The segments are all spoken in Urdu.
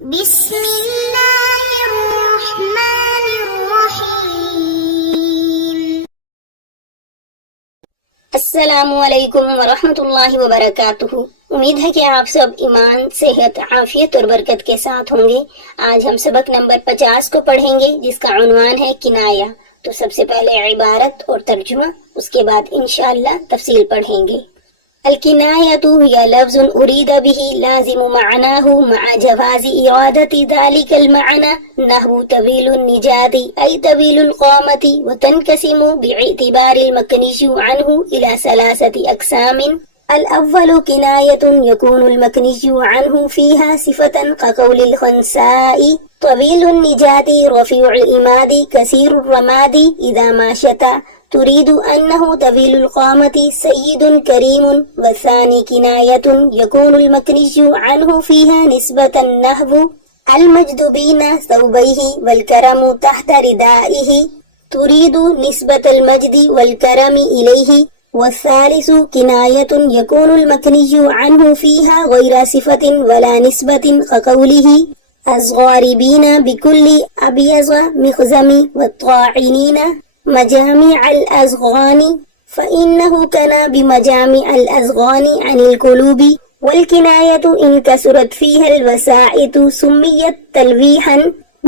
بسم اللہ الرحمن الرحیم۔ السلام علیکم ورحمۃ اللہ وبرکاتہ۔ امید ہے کہ آپ سب ایمان، صحت، عافیت اور برکت کے ساتھ ہوں گے۔ آج ہم سبق نمبر 50 کو پڑھیں گے، جس کا عنوان ہے کنایا۔ تو سب سے پہلے عبارت اور ترجمہ، اس کے بعد انشاءاللہ تفصیل پڑھیں گے۔ الکنایۃ هي لفظ أريد به لازم معناه مع جواز إرادة ذلك المعنى نحو طويل النجاد أي طويل القامة، وتنقسم باعتبار المكني عنه إلى 3 أقسام. الأول كناية يكون المكني عنه فيها صفة كقول الخنساء طويل النجاد رفيع الإماد كثير الرماد إذا ما شتا، تريد أنه طويل القامة سيد كريم. والثاني كناية يكون المكني عنه فيها نسبة نحو المجذوبين ثوبيه والكرم تحت ردائه، تريد نسبة المجد والكرم إليه. والثالث كناية يكون المكني عنه فيها غير صفة ولا نسبة كقوله الضاربين بكل أبيض مخزم والطاعنين مجامع الأذغان، فإنه كان بمجامع الأذغان عن القلوب. والكناية إن كثرت فيها الوسائط سميت تلويحا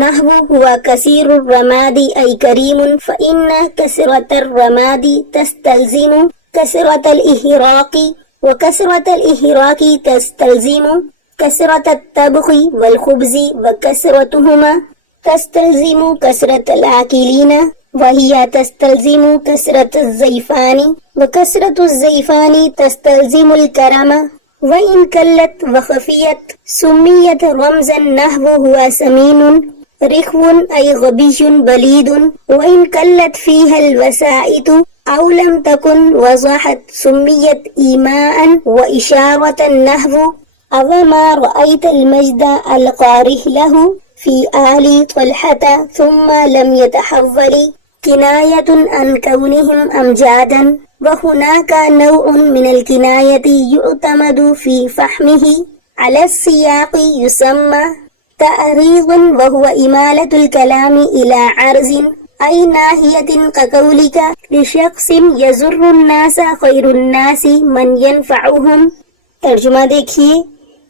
نحو هو كثير الرماد أي كريم، فإن كثرة الرماد تستلزم كثرة الإحراق، وكثرة الإحراق تستلزم كثرة الطبخ والخبز، وكثرتهما تستلزم كثرة الآكلين، وهي تستلزم كثرة الزيفان، وكثرة الزيفان تستلزم الكرم. وإن قلت وخفيت سميت رمزا نحو هو سمين رخو أي غبي بليد. وإن قلت فيها الوسائط أو لم تكن وضحت سميت إيماء وإشارة نحو أوما رأيت المجد القارح له في آل طلحة ثم لم يتحول، كناية عن كونهم أمجادا. وهناك نوع من الكناية يعتمد في فهمه على السياق يسمى تعريض، وهو إمالة الكلام إلى عرض أي ناحية كقولك لشخص يضر الناس خير الناس من ينفعهم. ترجمہ دیکھیے،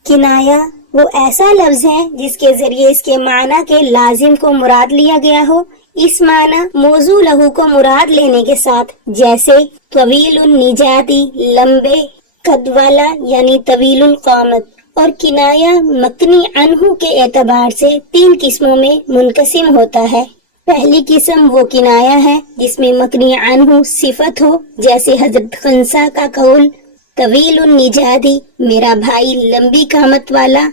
کنایا وہ ایسا لفظ ہے جس کے ذریعے اس کے معنی کے لازم کو مراد لیا گیا ہو، اس معنی موضوع لہو کو مراد لینے کے ساتھ، جیسے طویل النجاتی لمبے قد والا یعنی طویل القامت. اور کنایا مکنی عنہ کے اعتبار سے 3 قسموں میں منقسم ہوتا ہے۔ پہلی قسم وہ کنایا ہے جس میں مکنی عنہ صفت ہو، جیسے حضرت خنسا کا قول طویل النجادی میرا بھائی لمبی قامت والا،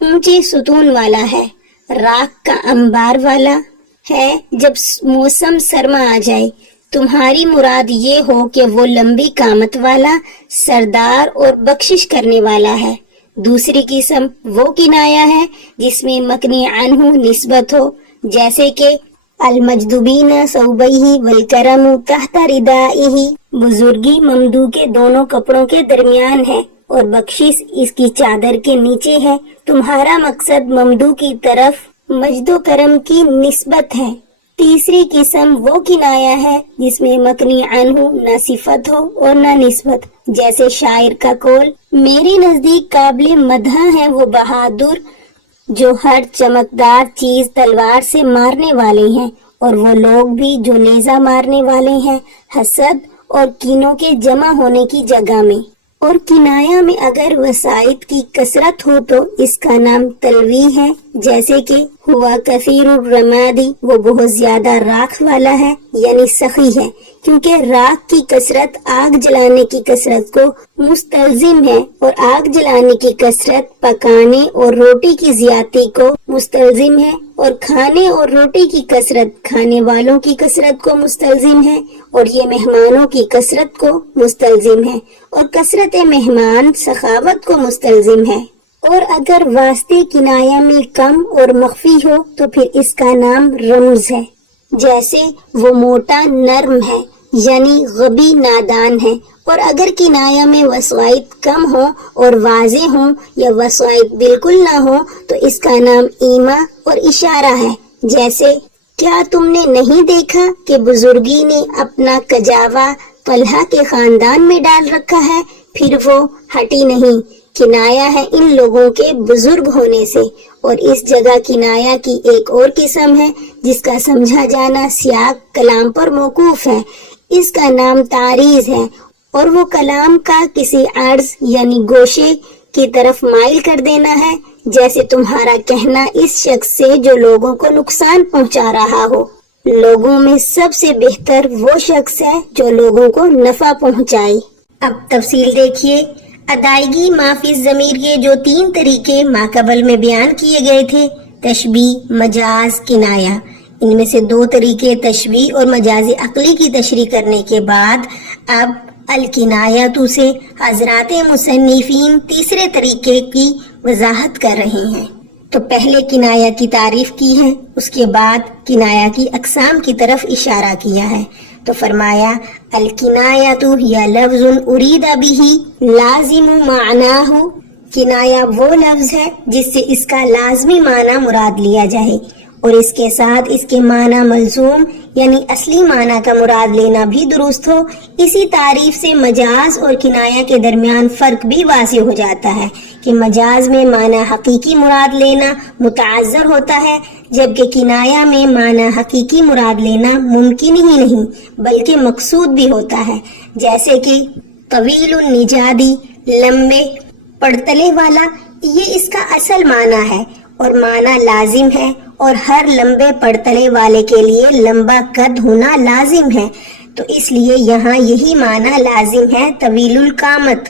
اونچے ستون والا ہے، راکھ کا انبار والا ہے۔ جب موسم سرما آ جائے تمہاری مراد یہ ہو کہ وہ لمبی قامت والا سردار اور بخشش کرنے والا ہے۔ دوسری قسم وہ کنایا ہے جس میں مکنی عنہ نسبت ہو، جیسے کہ المجذوبین ثوبیہ والکرم تحت ردائہ، بزرگی ممدو کے دونوں کپڑوں کے درمیان ہے اور بخشش اس کی چادر کے نیچے ہے۔ تمہارا مقصد ممدو کی طرف مجد و کرم کی نسبت ہے۔ تیسری قسم وہ کنایا ہے جس میں مکنی عنہ نہ صفت ہو اور نہ نسبت، جیسے شاعر کا قول میرے نزدیک قابل مدح ہے وہ بہادر جو ہر چمکدار چیز تلوار سے مارنے والے ہیں، اور وہ لوگ بھی جو نیزہ مارنے والے ہیں حسد اور کینوں کے جمع ہونے کی جگہ میں۔ اور کنایا میں اگر وسائط کی کثرت ہو تو اس کا نام تلوی ہے، جیسے کہ ہوا کثیر الرمادی وہ بہت زیادہ راکھ والا ہے یعنی سخی ہے، کیونکہ راکھ کی کثرت آگ جلانے کی کثرت کو مستلزم ہے، اور آگ جلانے کی کثرت پکانے اور روٹی کی زیادتی کو مستلزم ہے، اور کھانے اور روٹی کی کثرت کھانے والوں کی کثرت کو مستلزم ہے، اور یہ مہمانوں کی کثرت کو مستلزم ہے، اور کثرت مہمان سخاوت کو مستلزم ہے۔ اور اگر واسطے کنایا میں کم اور مخفی ہو تو پھر اس کا نام رمز ہے، جیسے وہ موٹا نرم ہے یعنی غبی نادان ہے، اور اگر کنایا میں وسائط کم ہو اور واضح ہوں یا وسائط بالکل نہ ہو تو اس کا نام ایما اور اشارہ ہے. جیسے کیا تم نے نہیں دیکھا کہ بزرگی نے اپنا کجاوا طلحہ کے خاندان میں ڈال رکھا ہے، پھر وہ ہٹی نہیں. کنایا ہے ان لوگوں کے بزرگ ہونے سے. اور اس جگہ کنایا کی ایک اور قسم ہے جس کا سمجھا جانا سیاق کلام پر موقوف ہے. اس کا نام تعریض ہے اور وہ کلام کا کسی عرض یعنی گوشے کی طرف مائل کر دینا ہے، جیسے تمہارا کہنا اس شخص سے جو لوگوں کو نقصان پہنچا رہا ہو. لوگوں میں سب سے بہتر وہ شخص ہے جو لوگوں کو نفع پہنچائے. اب تفصیل دیکھیے. ادائیگی معافی ضمیر کے جو 3 طریقے ماقبل میں بیان کیے گئے تھے، تشبیہ، مجاز، کنایا، ان میں سے 2 طریقے تشبیہ اور مجاز عقلی کی تشریح کرنے کے بعد اب الکنایاتو سے حضرات مصنفین تیسرے طریقے کی وضاحت کر رہے ہیں. تو پہلے کنایا کی تعریف کی ہے، اس کے بعد کنایا کی اقسام کی طرف اشارہ کیا ہے. تو فرمایا الکنایاتو یا لفظ ارید بہ لازم معناہ، کنایا وہ لفظ ہے جس سے اس کا لازمی معنی مراد لیا جائے اور اس کے ساتھ اس کے معنی ملزوم یعنی اصلی معنی کا مراد لینا بھی درست ہو. اسی تعریف سے مجاز اور کنایا کے درمیان فرق بھی واضح ہو جاتا ہے کہ مجاز میں معنی حقیقی مراد لینا متعذر ہوتا ہے، جبکہ کنایا میں معنی حقیقی مراد لینا ممکن ہی نہیں بلکہ مقصود بھی ہوتا ہے. جیسے کہ طویل النجادی، لمبے پڑتلے والا، یہ اس کا اصل معنی ہے اور معنی لازم ہے، اور ہر لمبے پڑتلے والے کے لیے لمبا قد ہونا لازم ہے. تو اس لیے یہاں یہی معنی لازم ہے، طویل القامت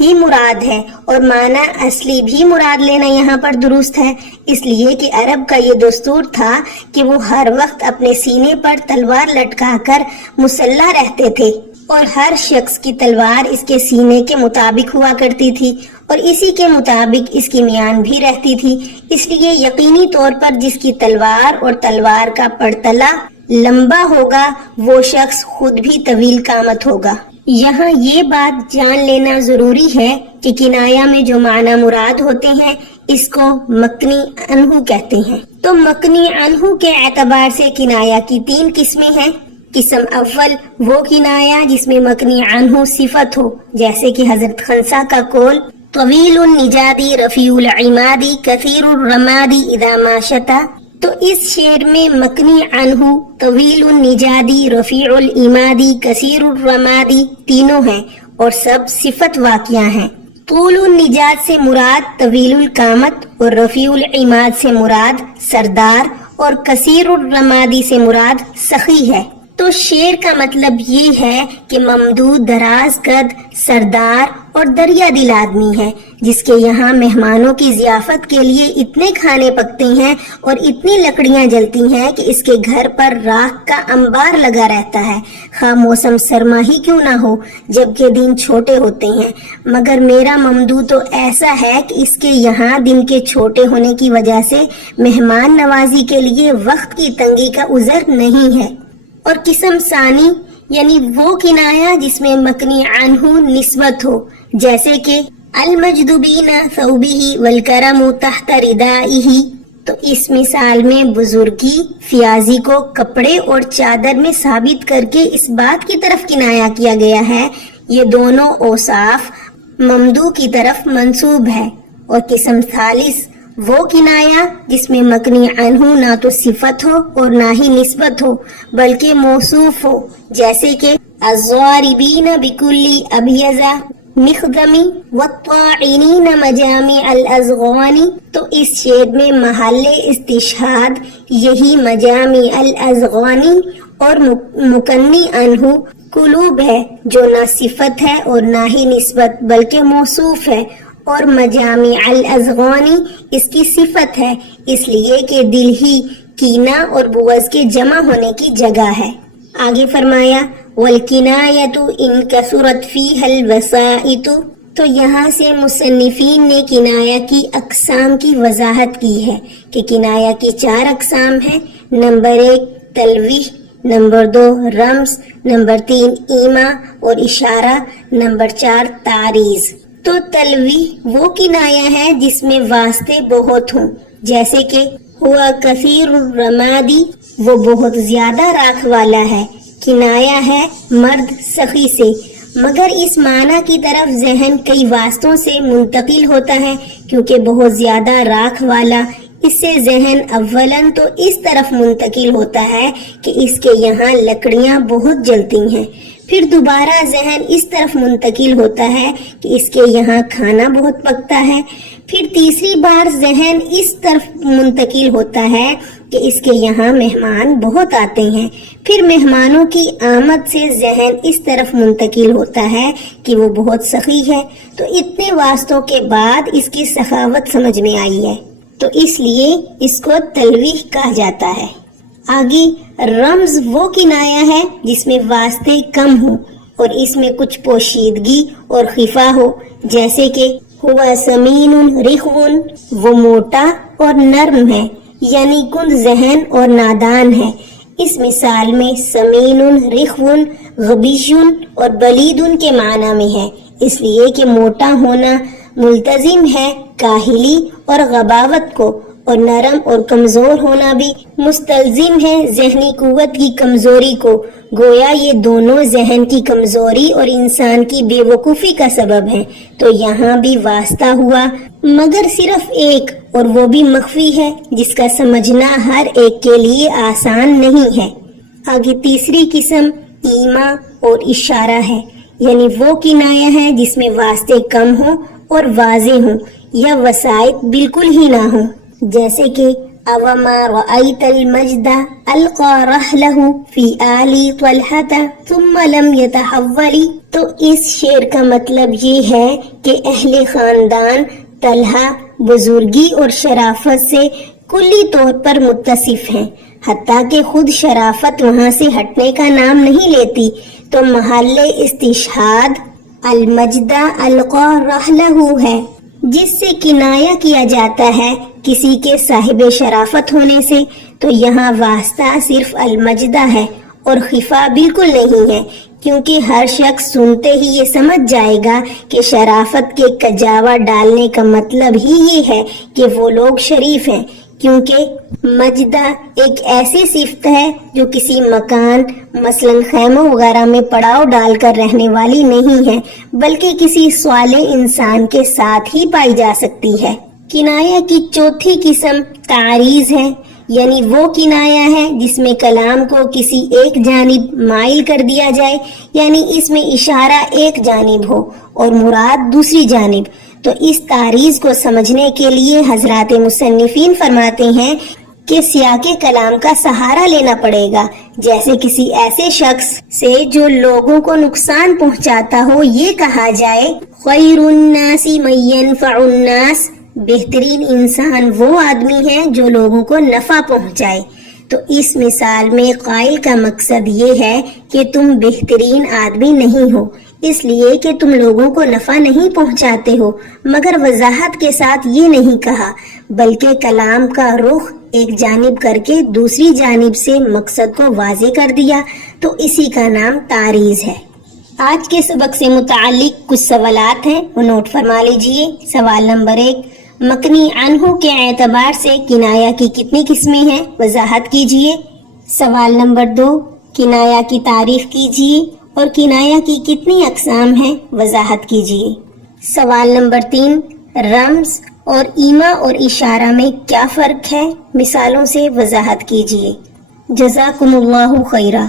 ہی مراد ہے، اور معنی اصلی بھی مراد لینا یہاں پر درست ہے، اس لیے کہ عرب کا یہ دستور تھا کہ وہ ہر وقت اپنے سینے پر تلوار لٹکا کر مسلح رہتے تھے، اور ہر شخص کی تلوار اس کے سینے کے مطابق ہوا کرتی تھی اور اسی کے مطابق اس کی میان بھی رہتی تھی. اس لیے یقینی طور پر جس کی تلوار اور تلوار کا پڑتلا لمبا ہوگا وہ شخص خود بھی طویل قامت ہوگا. یہاں یہ بات جان لینا ضروری ہے کہ کنایا میں جو معنی مراد ہوتے ہیں اس کو مکنی عنہ کہتے ہیں. تو مکنی عنہ کے اعتبار سے کنایا کی 3 قسمیں ہیں. قسم اول وہ کنایا جس میں مکنی عنہ صفت ہو، جیسے کہ حضرت خنسا کا قول طویل النجادی رفیع العمادی کثیر الرمادی اذا ما شتا. تو اس شعر میں مکنی عنہ طویل النجادی رفیع العمادی کثیر الرمادی تینوں ہیں اور سب صفت واقعہ ہیں. طول النجاد سے مراد طویل القامت اور رفیع العماد سے مراد سردار اور کثیر الرمادی سے مراد سخی ہے. تو شعر کا مطلب یہ ہے کہ ممدود دراز قد سردار اور دریا دل آدمی ہے جس کے یہاں مہمانوں کی ضیافت کے لیے اتنے کھانے پکتے ہیں اور اتنی لکڑیاں جلتی ہیں کہ اس کے گھر پر راکھ کا انبار لگا رہتا ہے، خواہ موسم سرما ہی کیوں نہ ہو جبکہ دن چھوٹے ہوتے ہیں. مگر میرا ممدود تو ایسا ہے کہ اس کے یہاں دن کے چھوٹے ہونے کی وجہ سے مہمان نوازی کے لیے وقت کی تنگی کا عذر نہیں ہے. اور قسم ثانی یعنی وہ کنایا جس میں مکنی عنہ نسبت ہو، جیسے کہ المجد بین ثوبہ والکرم تحت ردائہ. تو اس مثال میں بزرگی فیاضی کو کپڑے اور چادر میں ثابت کر کے اس بات کی طرف کنایا کیا گیا ہے. یہ دونوں اوصاف ممدوح کی طرف منسوب ہے. اور قسم ثالث وہ کنایا جس میں مکنی عنہ نہ تو صفت ہو اور نہ ہی نسبت ہو بلکہ موصوف ہو، جیسے کہ الضاربین بکل ابیض مخدمی والطاعنین مجامع الازغان. تو اس شعر میں محل استشہاد یہی مجامع الازغانی اور مکنی عنہ قلوب ہے جو نہ صفت ہے اور نہ ہی نسبت بلکہ موصوف ہے، اور مجامع الازغانی اس کی صفت ہے اس لیے کہ دل ہی کینہ اور بغض کے جمع ہونے کی جگہ ہے. آگے فرمایا والکنایۃ ان کثرت فیہا الوسائط. تو یہاں سے مصنفین نے کنایا کی اقسام کی وضاحت کی ہے کہ کنایا کی 4 اقسام ہیں. نمبر 1 تلویح نمبر 2 رمز، نمبر 3 ایما اور اشارہ، نمبر 4 تعریض۔ تو تلویح وہ کنایا ہے جس میں واسطے بہت ہوں، جیسے کہ ہوا کثیر الرمادی، وہ بہت زیادہ راکھ والا ہے، کنایا ہے مرد سخی سے، مگر اس معنی کی طرف ذہن کئی واسطوں سے منتقل ہوتا ہے کیونکہ بہت زیادہ راکھ والا، اس سے ذہن اولاً تو اس طرف منتقل ہوتا ہے کہ اس کے یہاں لکڑیاں بہت جلتی ہیں، پھر دوبارہ ذہن اس طرف منتقل ہوتا ہے کہ اس کے یہاں کھانا بہت پکتا ہے، پھر تیسری بار ذہن اس طرف منتقل ہوتا ہے کہ اس کے یہاں مہمان بہت آتے ہیں، پھر مہمانوں کی آمد سے ذہن اس طرف منتقل ہوتا ہے کہ وہ بہت سخی ہے۔ تو اتنے واسطوں کے بعد اس کی سخاوت سمجھ میں آئی ہے، تو اس لیے اس کو تلویح کہا جاتا ہے۔ آگے رمز وہ کنایا ہے جس میں واسطے کم ہوں اور اس میں کچھ پوشیدگی اور خفا ہو، جیسے کہ ہوا سمین رخون، وہ موٹا اور نرم ہے، یعنی کند ذہن اور نادان ہے۔ اس مثال میں سمین رخون غبیشن اور بلیدن کے معنی میں ہے، اس لیے کہ موٹا ہونا ملتزم ہے کاہلی اور غباوت کو، اور نرم اور کمزور ہونا بھی مستلزم ہے ذہنی قوت کی کمزوری کو، گویا یہ دونوں ذہن کی کمزوری اور انسان کی بے وقوفی کا سبب ہیں۔ تو یہاں بھی واسطہ ہوا، مگر صرف ایک، اور وہ بھی مخفی ہے، جس کا سمجھنا ہر ایک کے لیے آسان نہیں ہے۔ آگے تیسری قسم ایما اور اشارہ ہے، یعنی وہ کنایا ہے جس میں واسطے کم ہوں اور واضح ہوں، یا وسائط بالکل ہی نہ ہوں، جیسے کہ اوما رأیت المجد القا رحلہ فی آل طلحۃ ثم لم یتحول۔ تو اس شعر کا مطلب یہ ہے کہ اہل خاندان طلحہ بزرگی اور شرافت سے کلی طور پر متصف ہیں، حتیٰ کہ خود شرافت وہاں سے ہٹنے کا نام نہیں لیتی۔ تو محل استشہاد المجد القا رحلہ ہے، جس سے کنایا کیا جاتا ہے کسی کے صاحب شرافت ہونے سے۔ تو یہاں واسطہ صرف المجدہ ہے اور خفا بالکل نہیں ہے، کیونکہ ہر شخص سنتے ہی یہ سمجھ جائے گا کہ شرافت کے کجاوا ڈالنے کا مطلب ہی یہ ہے کہ وہ لوگ شریف ہیں، کیونکہ مجدہ ایک ایسی صفت ہے جو کسی مکان مثلاً خیموں وغیرہ میں پڑاؤ ڈال کر رہنے والی نہیں ہے، بلکہ کسی صالح انسان کے ساتھ ہی پائی جا سکتی ہے۔ کنایا کی چوتھی قسم تعریض ہے، یعنی وہ کنایا ہے جس میں کلام کو کسی ایک جانب مائل کر دیا جائے، یعنی اس میں اشارہ ایک جانب ہو اور مراد دوسری جانب۔ تو اس تعریض کو سمجھنے کے لیے حضرات مصنفین فرماتے ہیں کہ سیاق کلام کا سہارا لینا پڑے گا، جیسے کسی ایسے شخص سے جو لوگوں کو نقصان پہنچاتا ہو یہ کہا جائے خیر الناس من ينفع الناس، بہترین انسان وہ آدمی ہے جو لوگوں کو نفع پہنچائے۔ تو اس مثال میں قائل کا مقصد یہ ہے کہ تم بہترین آدمی نہیں ہو، اس لیے کہ تم لوگوں کو نفع نہیں پہنچاتے ہو، مگر وضاحت کے ساتھ یہ نہیں کہا، بلکہ کلام کا رخ ایک جانب کر کے دوسری جانب سے مقصد کو واضح کر دیا، تو اسی کا نام تعریض ہے۔ آج کے سبق سے متعلق کچھ سوالات ہیں، وہ نوٹ فرما لیجئے۔ سوال نمبر 1، مکنی عنہ کے اعتبار سے کنایا کی کتنی قسمیں ہیں، وضاحت کیجئے۔ سوال نمبر 2، کنایا کی تعریف کیجئے اور کنایا کی کتنی اقسام ہیں، وضاحت کیجئے۔ سوال نمبر 3، رمز اور ایما اور اشارہ میں کیا فرق ہے، مثالوں سے وضاحت کیجئے۔ جزاکم اللہ خیرہ۔